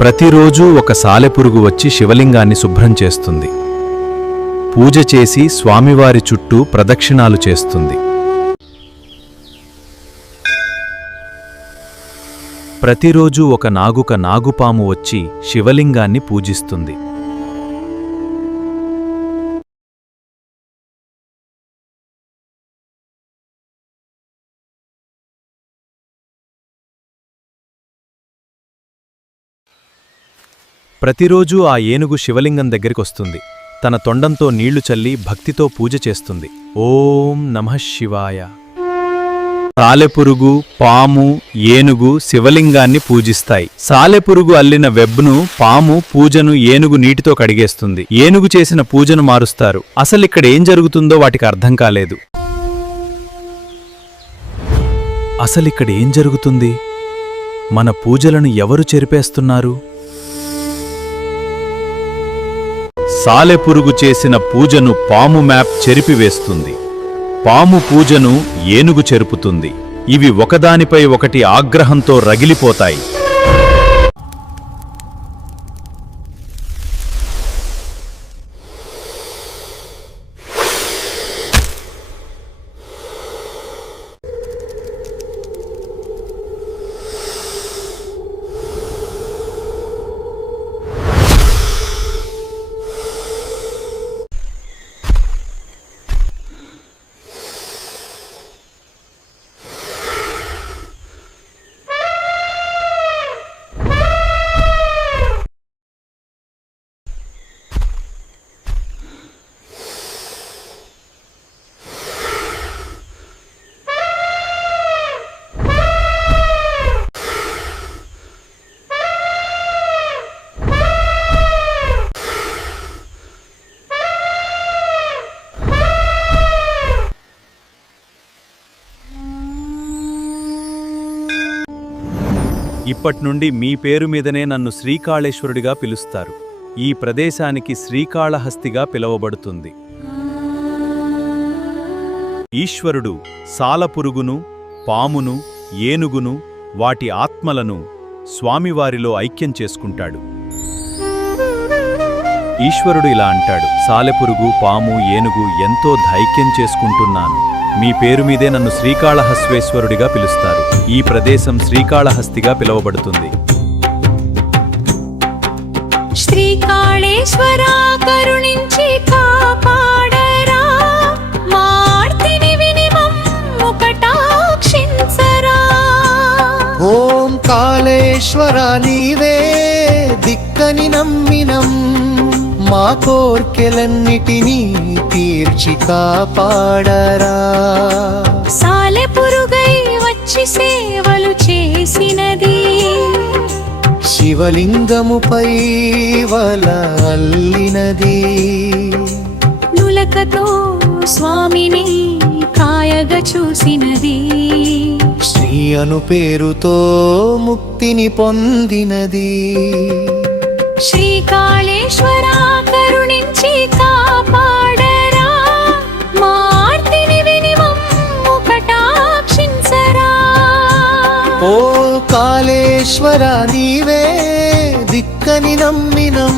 ప్రతిరోజూ ఒక సాలెపురుగు వచ్చి శివలింగాన్ని శుభ్రం చేస్తుంది. పూజ చేసి స్వామివారి చుట్టూ ప్రదక్షిణాలు చేస్తుంది. ప్రతిరోజూ ఒక నాగుపాము వచ్చి శివలింగాన్ని పూజిస్తుంది. ప్రతిరోజూ ఆ ఏనుగు శివలింగం దగ్గరికొస్తుంది. తన తొండంతో నీళ్లు చల్లి భక్తితో పూజ చేస్తుంది. ఓం నమః శివాయ. సాలెపురుగు, పాము, ఏనుగు శివలింగాన్ని పూజిస్తాయి. సాలెపురుగు అల్లిన వెబ్ను పాము పూజను ఏనుగు నీటితో కడిగేస్తుంది. ఏనుగు చేసిన పూజను మారుస్తారు. అసలిక్కడేం జరుగుతుందో వాటికి అర్థం కాలేదు. అసలిక్కడేం జరుగుతుంది? మన పూజలను ఎవరు చెరిపేస్తున్నారు? సాలెపురుగు చేసిన పూజను పాము మ్యాప్ చెరిపివేస్తుంది. పాము పూజను ఏనుగు చెరుపుతుంది. ఇవి ఒకదానిపై ఒకటి ఆగ్రహంతో రగిలిపోతాయి. ఇప్పట్నుండి మీ పేరు మీదనే నన్ను శ్రీకాళేశ్వరుడిగా పిలుస్తారు. ఈ ప్రదేశానికి శ్రీకాళహస్తిగా పిలువబడుతుంది. ఈశ్వరుడు సాలపురుగును, పామును, ఏనుగును, వాటి ఆత్మలను స్వామివారిలో ఐక్యం చేసుకుంటాడు. ఈశ్వరుడు ఇలా అంటాడు: సాలెపురుగు, పాము, ఏనుగు ఎంతో ధైక్యం చేసుకుంటున్నాను. మీ పేరు మీదే నన్ను శ్రీకాళహస్వేశ్వరుడిగా పిలుస్తారు. ఈ ప్రదేశం శ్రీకాళహస్తిగా పిలువబడుతుంది. శ్రీకాళేశ్వరా కరుణించి కాపాడరా, మార్తిని విని మమ్ము కటాక్షించరా. ఓం కాళేశ్వర నీవే దిక్కని నమ్మినం, మా కోర్కెలన్నిటినీ తీర్చి కాపాడరా. సాలెపురుగై వచ్చి సేవలు చేసినది, శివలింగముపై వల అల్లినది. నులకతో స్వామిని కాయగా చూసినది, శ్రీ అను పేరుతో ముక్తిని పొందినది. శ్రీకాళేశ్వరా కరుణించి కాపాడరా, మార్తిని విని మమ్ము కటాక్షించరా. ఓ కాళేశ్వర నీవే దిక్కని నమ్మినం,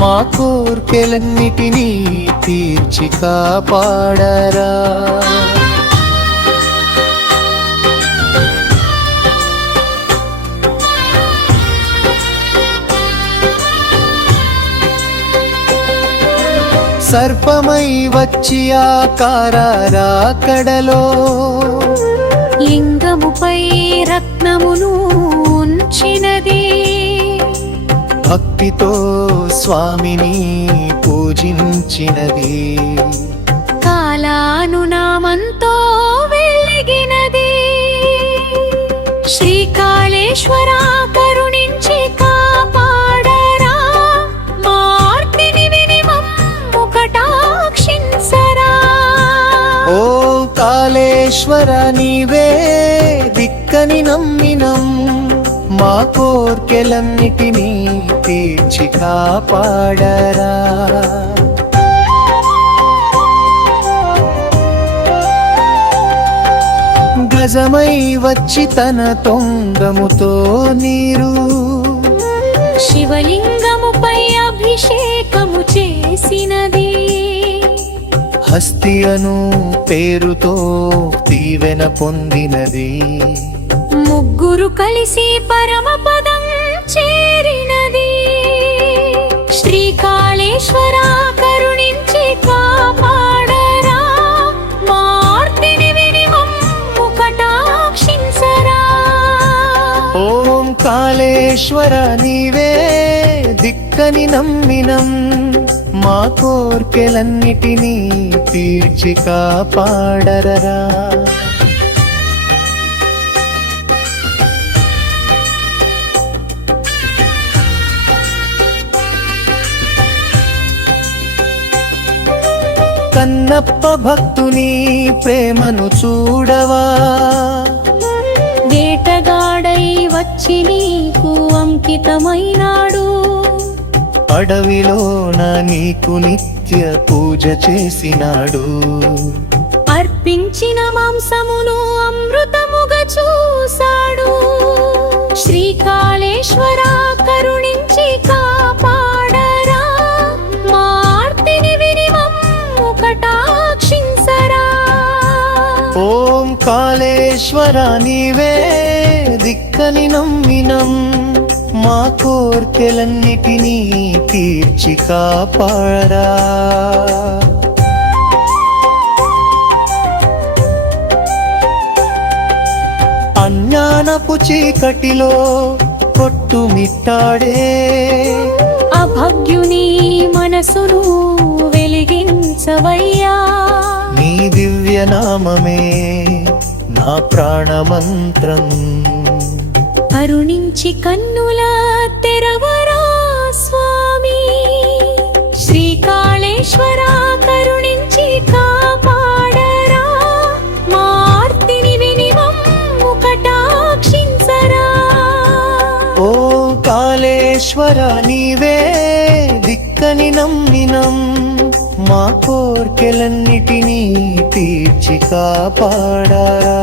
మా కోర్కెలన్నిటినీ తీర్చి కాపాడరా. సర్పమై వచ్చి ఆకారాకడలో, లింగముపై రత్నమును ఉంచినది. భక్తితో స్వామిని పూజించినది. కాలానునామంతో వెలిగినది. శ్రీకాళేశ్వరా కరుణించి కాపాడరా, మార్తిని విని మమ్ము కటాక్షించరా. ఓ కాళేశ్వర నీవే దిక్కని నమ్మినం, మా కోర్కెలన్నిటినీ తీర్చి కాపాడరా. గజమై వచ్చి తన తొంగముతో నీరు శివలింగముపై అభిషేకము చేసినది. హస్తియను పేరుతో దీవెన పొందినది. ముగ్గురు కలిసి పరమపదం చేరినది. శ్రీకాళేశ్వర కరుణించి కాపాడరా, మార్తిని విని మమ్ము కటాక్షించరా. ఓం కాళేశ్వర నీవే దిక్కని నమ్మినం, మా కోర్కెలన్నిటినీ తీర్చి కాపాడరరా. కన్నప్ప భక్తుని ప్రేమను చూడవా, వేటగాడై వచ్చి నీకు అంకితమైనాడు. అడవిలోన నీకు నిత్య పూజ చేసినాడు. అర్పించిన మాంసమును అమృతముగా చూసాడు. శ్రీకాళేశ్వర కరుణించి కాపాడరా, మార్తిని విని మమ్ము కటాక్షించరా. ఓం కాళేశ్వర నీవే దిక్కని నమ్మినం, మా కోర్కెలన్నిటినీ తీర్చి కాపాడరా. అజ్ఞానపు చీకటిలో కొట్టుమిట్టాడే, అభాగ్యుని మనసును వెలిగించవయ్యా. నీ దివ్య నామమే నా ప్రాణమంత్రం. కరుణించి కన్నుల తెరవరా స్వామి. శ్రీకాళేశ్వర కరుణించి కాపాడరా, మార్తిని విని మమ్ము కటాక్షించరా. ఓ కాళేశ్వర నీవే దిక్కని నమ్మినం, మా కోర్కెలన్నిటినీ తీర్చి కాపాడరా.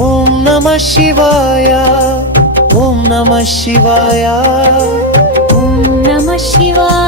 ఓం నమః శివాయ, ఓం నమః శివాయ, ఓం నమః శివాయ.